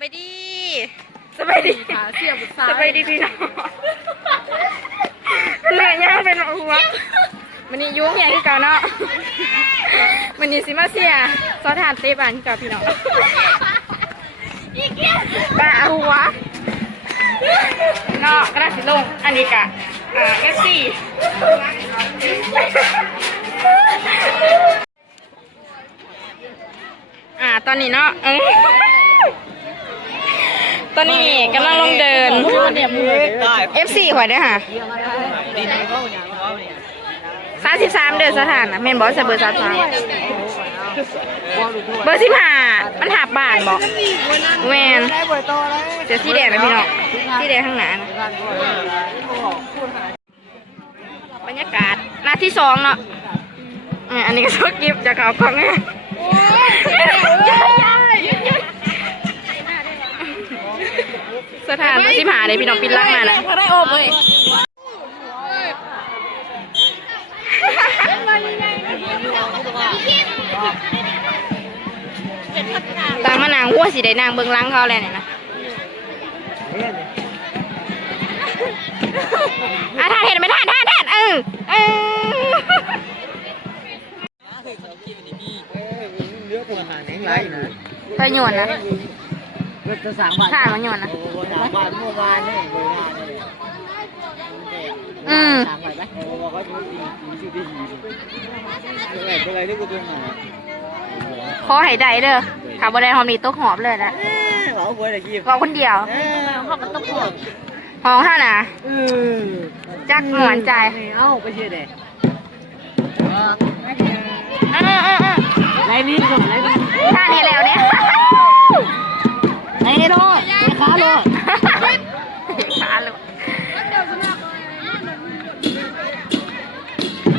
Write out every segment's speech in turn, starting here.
บายดีสบายดีขาเสียบซ้าสบายดีพี่น้องเหนื่อยย่างเป็นหัวมันนี่ยุ่งอย่างที่เก่าเนาะมันนี่สิมาเสียซอสทานเตบันกับพี่น้องปลาหัวเนาะกระดาษสิลงอันนี้กะอ่าเอฟซีอ่าตอนนี้เนาะเอ้ย ตอนนี้กำลังลงเดิน F4 ข่อยเด้อค่ะสามสิบสามเดือนสถานนะเมนบอสเบอร์สามสามเบอร์สิบห้ามันหับบาทบอกแมนเสียสีแดงนะพี่น้องสีแดงข้างหน้านะบรรยากาศหน้าที่สองเนาะเอออันนี้ก็ชอบกิฟต์จากเขาของไง สถานเบอร์สิบห้าเลยพี่น้องปินล่างมานะได้โอบเลยต่างมานางหัวสีได้นางเบิ่งล้างเขาแล้วเนี่ยนะอะท่านเห็นไหมท่านท่านท่านเออเออเลือกอาหารแห้งไรนะ ไปโยนนะก็จะสั่งบ้านท่านมาโยนนะ โอ้สั่งบ้านเมื่อวานนี่เบอร์หน้านี่อืม สั่งไปไหมโอ้บอกว่าชื่อดีชื่อดีเป็นไรเป็นไรที่กูเป็นหมอขอให้ได้เด้อถ้าบ่ได้หอมนี่ตกหอบเลยนะบอกว่าอะไรกี้บอกคนเดียวเออเขาก็ต้องบอกหองเท่าน่ะเออจักหวนใจเอ้าไปเชื่อเด็กเออเออเออไรนี่ก็ไรนี่ท่านนี่แล้วเนี่ย ไรนี่เนาะขาเนาะขาเลย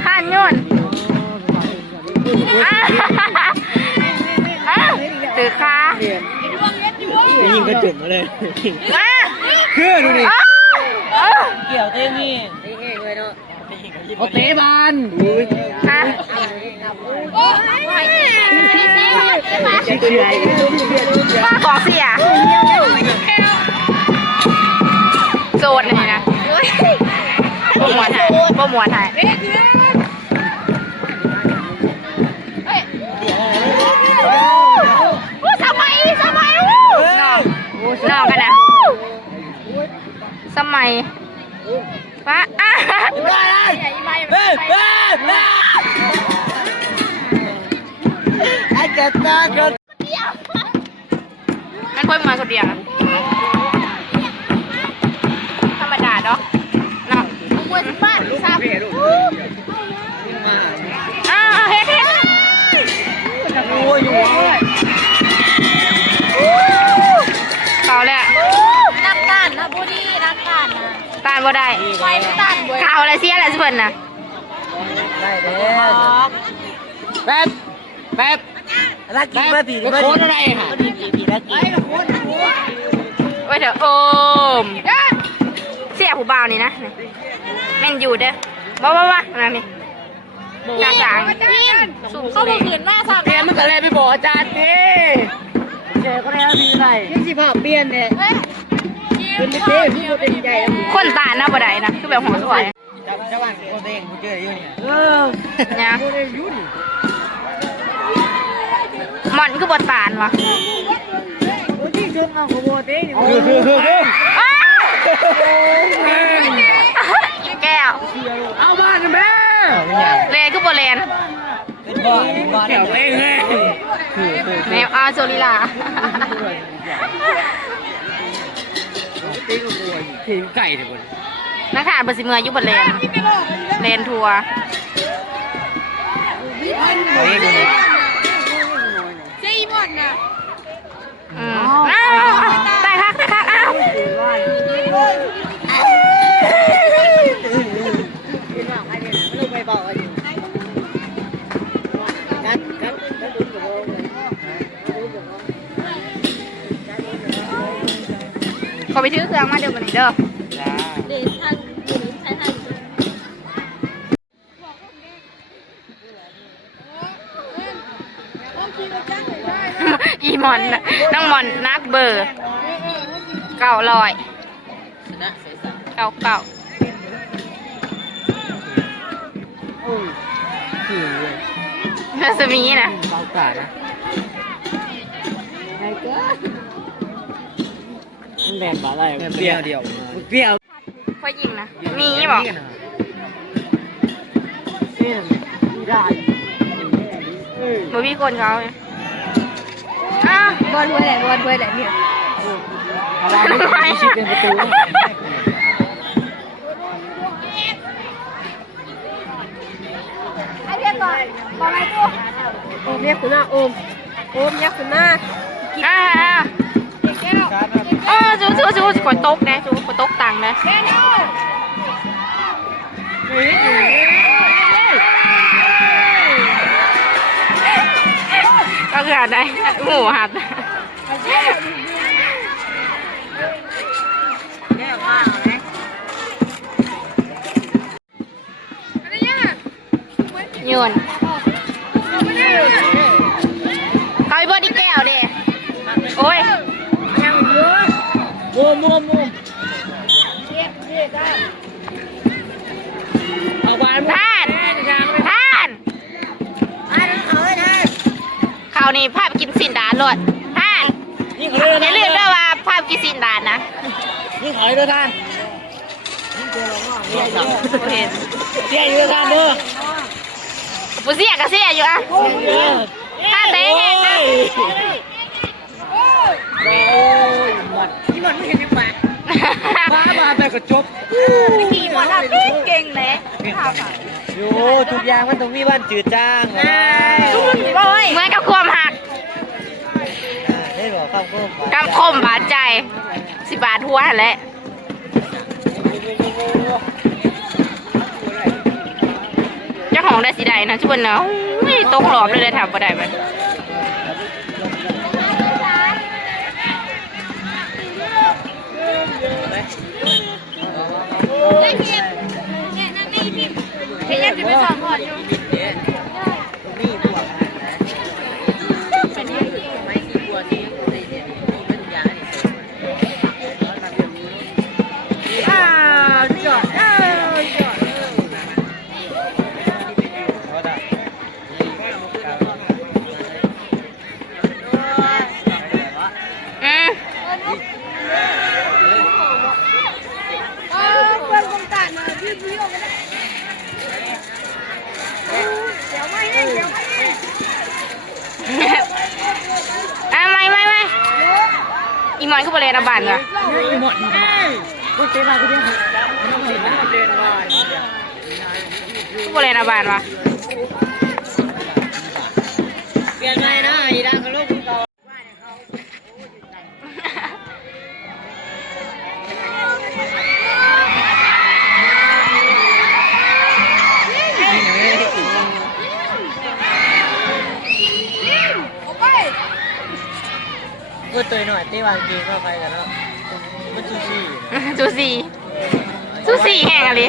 ท่านโยนอะอะถือขายิงกระจุ่มมาเลยเพื่อดูดิอ่เกี่ยวเต้นี่โอเตบาน อะ เชื่อเชื่อ ว่า ของเสียโซนนี่นะโปรโมทให้โปรโมทให้สมัยสมัยนอกนอกกันนะสมัยฟ้าอะได้เลยเฮ้ยเฮ้ยเฮ้ยไอ้แกตา เกิดมันเพิ่มมาคนเดียวนะธรรมดาเนาะเนาะกล้วยบบาทซับอ่าเฮ็ดเฮ็ดโอ้ยอยู่เขาเลยอะนักการนะบุรีนักการนะตานบ่ได้ไปไม่ตันเว้ยเขาอะไรเสียอะไรสิเพิ่นน่ะได้เด้อแป๊บแป๊บ รักกี่นาทีโคนอะไรค่ะกี่นาทีไว้เถอะโอมเสียผู้บ่าวนี่นะนี่แม่นอยู่เด้อบ่บ่บ่มานี่หน้าสางสูงเขาสุดบเลอยกขืนหน้าสามเปลี่ยนมันก็เลยไปบอกอาจารย์ดิเจ๊ก็ได้ทีไรยังสิบห้าเปลี่ยนเนี่ยเป็นเจ๊พี่ก็เป็นใหญ่คนตาหน้าบ่ได้นะคือแบบหัวสวยจังหวัดโคเด้งกูเจออยู่เนี่ยเออเนี่ยโคเด้งยุ่นห มอนคือบทตานวะโอ้ที่ชนเอาโคเด้คือคือคืออ้าวแก้ว เอาบ้านนแม่เลนคือบทเลนเป็นบ้านบ้านแถวเองเลยแมวอาโซลิลาตีกับบัวทีมไก่ทุกคนนักข่าวบสิเมืออยุบเลนเลนทัวร์ เฮ้ยดูดิ ซีหมดนะ อืมอ้าว ได้คักได้คักอ้าวลูกไม่บอกอะไรกัดกัดกัดดุนกับบัวเลยขอไปถือเครื่องมาเดี๋ยวมันนี้เด้อ เด็กทั มออนน่ะน้องหมอนนักเบอร์เก้าร้อยชนะเสียสัตว์เก้าเก้าโอ้ยคือเลยรัศมีนะเบากาดนะไงเกินมันแบนบาอะไรเปรี้ยวเดียวเปรี้ยวพ่อยิงนะ มีบอกเนี่ยไม่ได้เอ้ยบ่มีคนเขาเนี่ย อ้าวบอลเพื่อนแหละบอลเพื่อนแหละเนี่ยเอาว่าไม่มีชิดเป็นประตูไอ้เรียกก่อนบอกอะไรกูโอมเรียกคุณหน้าโอมโอมเรียกคุณหน้าอ้าวเออจูจูจูฝนตกนะจูฝนตกตังนะ ก็คืออะไรหมูหัดโยนเขาไปเบิร์ดอีกแก้วเด้โอ้ยมุมมุมมุม เขานี่ภาพกินสินดานโลดท่านยิ่งเขาเลยอย่าลืมด้วยว่าภาพกินสินดานนะยิ่งเขาเลยท่านยิ่งเจอแล้วว่าเสียเห็นเสียอยู่ท่านเด้อผู้เสียก็เสียอยู่อะท่านเตะแห้งนะโอ้ยหมดที่หมดไม่เห็นยังไงบ้าบ้าแต่ก็จบขี่บอลอะเก่งเลย โย่ทุกอย่างมันต้องมีบ้านจืดจ้างนะบอยเหมือนกับความหักได้บอกคำคมกำคมบาดใจ สิบาทหัวหั่นแหละเจ้าของได้สิได้นะชวนเนาะอุ้ยตกหลอบเลยเลยถามบ่ได้ไหมไเฮ้ยยัง อยขึ้นก็บริเวณบานเหรอหมดกูเจ๊มากูเจ๊มาเห็นไหมเลยนมาก็บริเวณบานวะเปลี่ยนไปนะอีดา ก็ตัวหน่อยตีวางเกมก็ไปกันแล้วมันซูซี่ซูซี่ซูซี่แห้งอะไร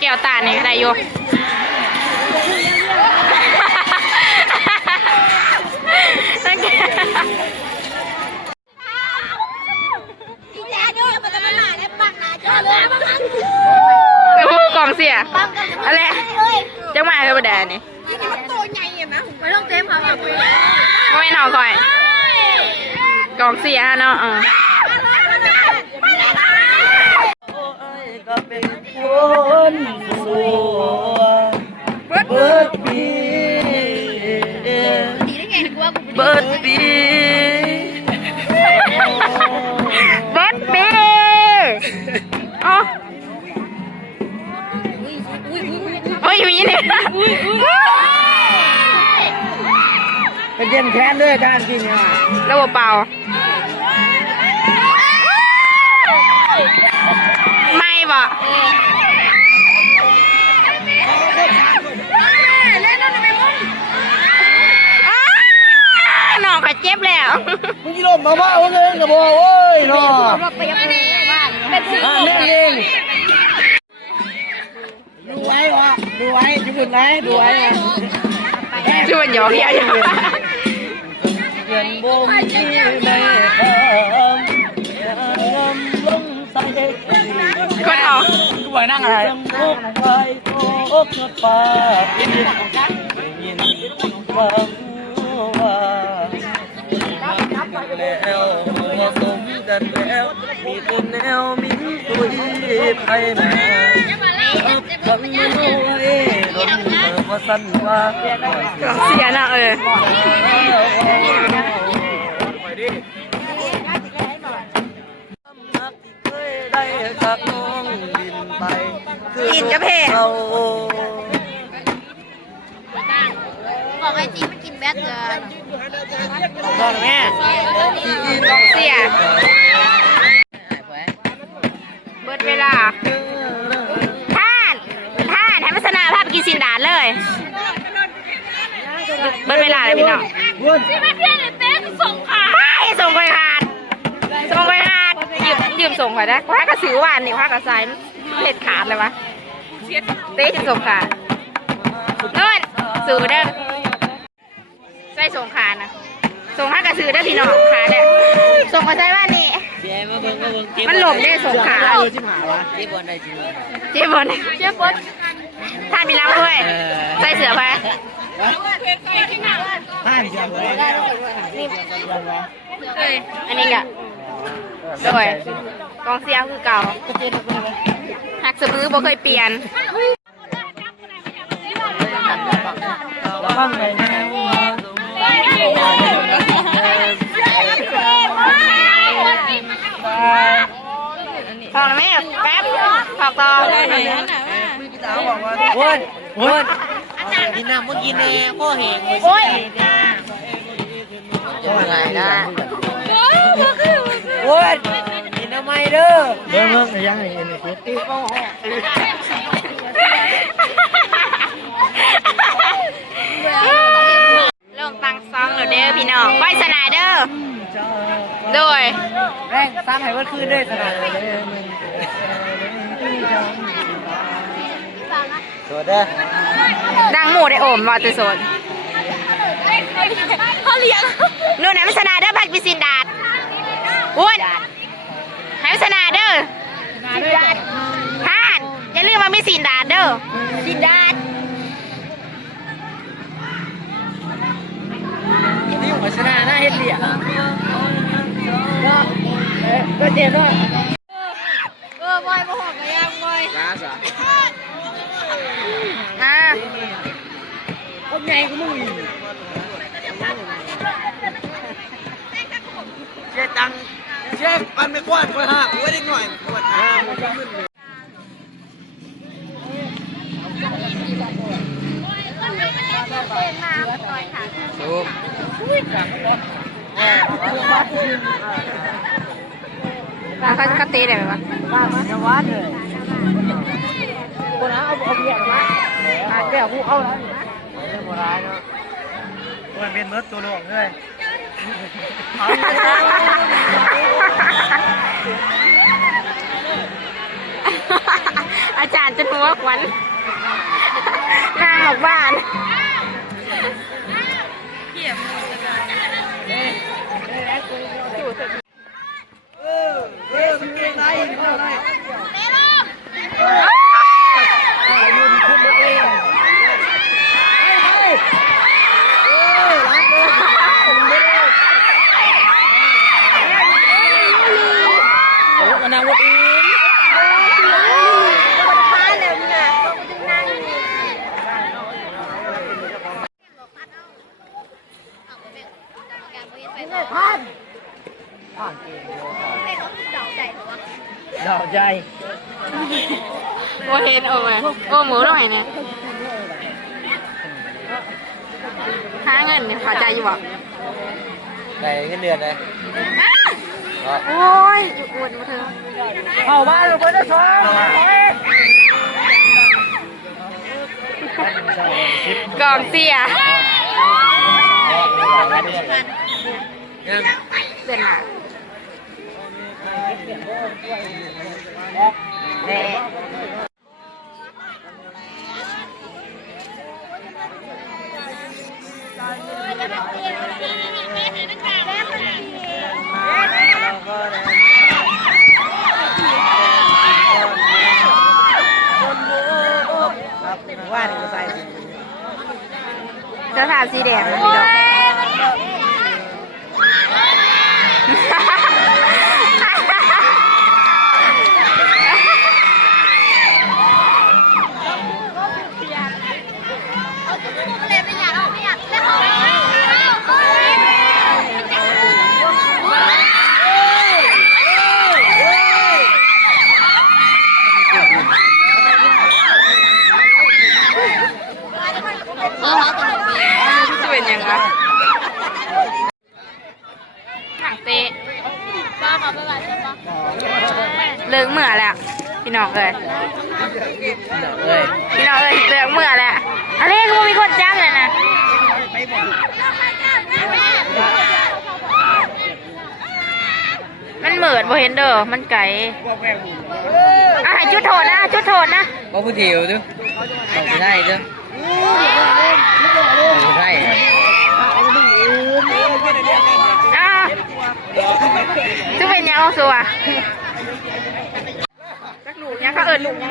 แก้วเออแก้วตาเนี่ยได้อยู่นั่แกอีแจ๊ดเนี่ยมันจะมาหนาได้ปักอเลยมั้งเป็นผู้กองเสียอะไรจังหวะเธอประเดนนี่ตัวใหญ่อะนะไม่ต้องเต็มเขาแบบนี้ก็ไม่นอนคอยกองเสียฮะเนาะเออ นคนสวยเบิร์ดปีเบิร์ดบีเบิร์ดบีอ๋อเฮ้ยมีเนี่ยเป็นเย็นแค้นด้วยการกินเนี่ยระบบเปล่าไม่บ่ น้องก็เจ็บแล้วมึงยิ่ลมมาว่าเอาเงินกับบัเอ้ยน้องเป็นสีนั่นเองดูไว้วะดูไว้จุดไหนดูไว้จุดหยอกเยอะๆเงินบ่มี ดูไว้นั่งอะไรทุกไว้โอ้กฟ้ายินยินว่าว่าแล้วผสมกันแล้ว มีตัวแนวมีตัวอีไพ่แม่ทำไม่รู้เอ้ดนเธอมาสั่นว่าเสียนะเออ กินกระเพาะบอกไอจีมันกินแบดเกินบอกแม่เสียเบิดเวลาท่านท่านให้มัสนาภาพกินสินดาดเลยเบิดเวลาเลยพี่น้องวุ้นที่ไม่เพี้ยนเลยเต้ส่งขาไปส่งไปขาดส่งไปขาดยืมยืมส่งไปได้ว่าก็ซื้อหวานนี่ว่าก็ใส่เผ็ดขาดเลยวะ เต้จะส่งขาเงินซื้อเด้อใส่ส่งขานะส่งห้ากระซื้อเด้อพี่น้องขาดเด้อส่งมาใส่ว่านี่เจ๊มาเบิ่งมาเบิ่งเจ๊มันหลบได้สงขาเจิบหาวะเจ๊บอลได้จริงเจ๊บนเจ๊บนท่านมีน้ำด้วยใส่เสือไปห้านเชียวยอันนี้กะโดยกองเสียงคือเก่า หักสมือบ่เคยเปลี่ยนบ้างไงแม่พอกนะแม่แป๊บพอกต่อวุ้นวุ้นกินน้ำเมื่อกี้แน่พ่อเห็นโอ้ยยังไงนะวุ้นกิ นทำไมเด้อเบิ่งเบิ่งยังไงเนี่ยลงตังซองแล้วเด้อพี่น้องไว้สนายเด้อโดยแรงสร้างให้วันคืนด้วยสนานสวัสดีดังหมูได้โอมวอเตอร์โซนเขาเลี้ยงนู่นไหนมันสนายเด้อพักพิสินดาดอ้วน ให้มันสนายเด้อท่านอย่าลืมว่ามีสินดาดเด้อสินดาดนี่หัวชนะหน้าเฮ็ดเหลี่ยก็เจ็บด้วยเออบอยมาหอกกันยังบอยยาสะอ่าคนใหญ่ก็มึงอีกเจ๊ตังเจ๊ ปันไม่กวาดคนห้าไว้ได้หน่อยกวาดห้ามันจะมึนเขาเขาตะได้ไหมวะจะวัดเลยคนเอาเอาเบียร์มาแก้วผู้เอาแล้วเรื่องโบราณเนาะมันเป็นมดตัวหลวงด้วย อาจารย์จะหัวขวัญนางออกบ้านเออเออมีอะไรมีอะไรยืนขึ้นมาเองเออรักเลยโอ้กั นนางวัดอินพันผ่านเกมดาวใจโอเห็นโอ้ยโอ้หมูด้วยเนี่ยหาเงินเนี่ยพอใจอยู่บ่ได้เงินเดือนเลย โอ้ยอยู่อวดมาเถอะเข้าบ้านเราไปได้สองกองเสียงั้นเดือน หนาเสื้อผ้าสีแดงนะพี่น้องจะเป็นยังไงหนังเตะ เลิกเมื่อแล้วพี่น้องเอ้ยเอ้ยพี่น้องเอ้ยเลิกเมื่อแล้วอันนี้ก็บ่มีคนจ้างเลยนะมันเหมือนบ่เห็นเด้อมันไก่อะให้จุดโทษนะจุดโทษนะ có cái thiểu chứ không cái này chứ không cái này อะจะเป็นยังเอาสัว จักลูกยังเขาเอิญลูกยัง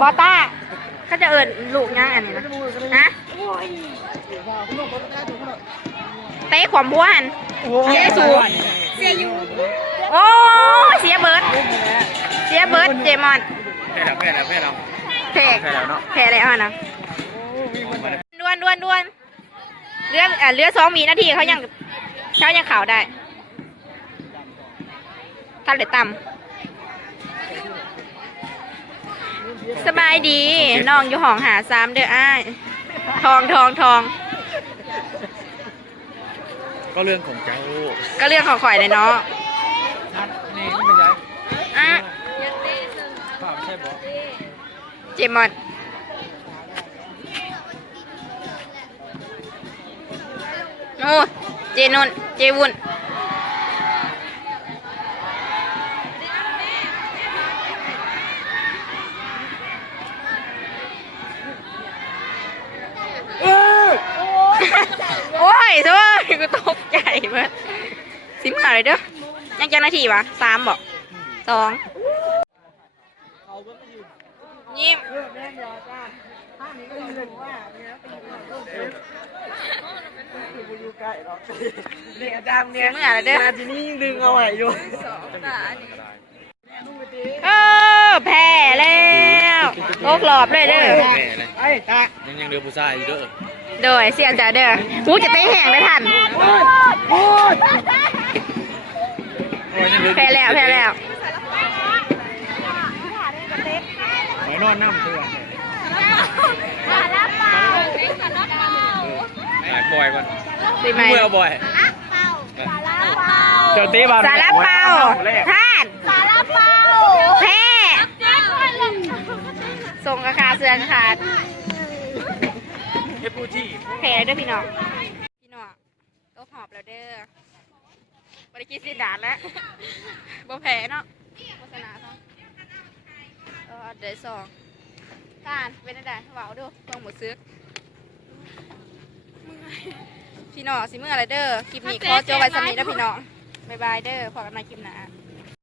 บอต้าเขาจะเอิญลูกยังอันนี้นะฮะเตะขวามบ้วนเสียสูเสียยูโอ้ยเสียเบิร์ดเสียเบิร์ดเจมอน phê nào phê nào phê nào เพก phê nào nó แพ้แล้วนะดวนดวนดวนเรืออะเรือสองมีนาทีเขายังเขายังข่าวได้ท่านเลยต่ำ สบายดีน้องอยู่ห้องหาซ้ำเด้ออ้ายทองทองทอง có lương ของเจ้าก็เรื่องของข่อยเลยเนาะนี่ไม่ใช่อะข้าวใช่บ่เจมอนโอ้เจนนเจวุน โอ้ยโทษกูตกใจเมื่อสิมาเลยเด้อยังจังนาทีวะสามบอกสองยิ้มเนี่ยดังเนี่ยเมื่อไรเด้อทีนี้ยังดึงเอาไว้อยู่เออแพ้แล้วโอกหลอบเลยเด้อไอ้ตายังยังเดือผู้ชายอยู่เด้อ โดยเสียใจเด้อหูจะเตะแห้งเลยทันแพ้แล้วแพ้แล้วไว้นอนน้ำตัวปล่อยก่อนปีใหม่เมื่อบ่อยเจ้าตีบาสารเปาท่านแพ้ส่งกระคาเสือกระขา ดเอฟพูที่แพ้เด้อพี่น้อง พี่น้องโต๊ะหอบแล้วเด้อบริกินสิดานแล้วบ่แพ้เนาะโฆษณาเขาเออเดี๋ยวสองท่านเป็นอะไรเบาดูลองหมดซึกพี่น้องสิเมื่อไรเด้อคลิปนี้ขอจบไว้สำนี้นะพี่น้องบ๊ายบายเด้อพอกันใหม่คลิปหน้า